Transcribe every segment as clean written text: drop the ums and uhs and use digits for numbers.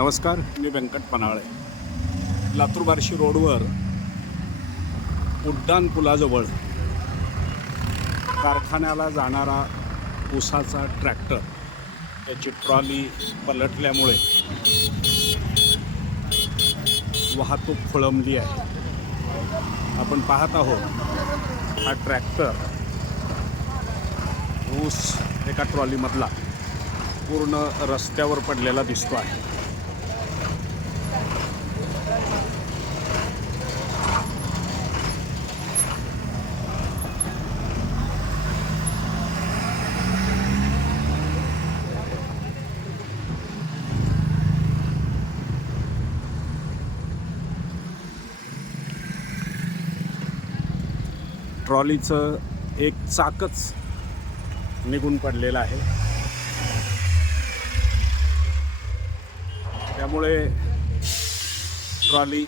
नमस्कार, मी व्यंकट पनाळे. लातूर बार्शी रोडवर उड्डाण पुलाजवळ कारखान्याला जाणारा ऊसाचा ट्रॅक्टर त्याची ट्रॉली पलटल्यामुळे वाहतूक खोळंबली आहे. आपण पाहत आहोत हा ट्रॅक्टर ऊस एका ट्रॉलीमधला पूर्ण रस्त्यावर पडलेला दिसतो आहे. ट्रॉलीचं एक चाकच निघून पडलेलं आहे. त्यामुळे ट्रॉली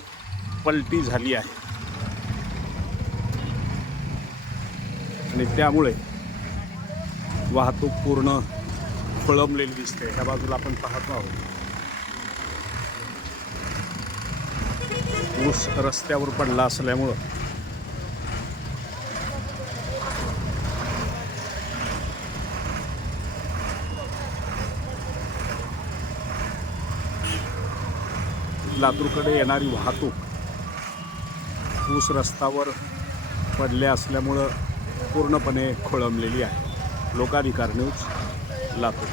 पलटी झाली आहे आणि त्यामुळे वाहतूक पूर्ण खोळंबलेली दिसते. ह्या बाजूला आपण पाहतो आहोत ऊस रस्त्यावर पडला असल्यामुळं लातूरकडे येणारी वाहतूक ऊस रस्त्यावर पडल्या असल्यामुळं पूर्णपणे खोळंबलेली आहे. लोकाधिकार न्यूज, लातूर.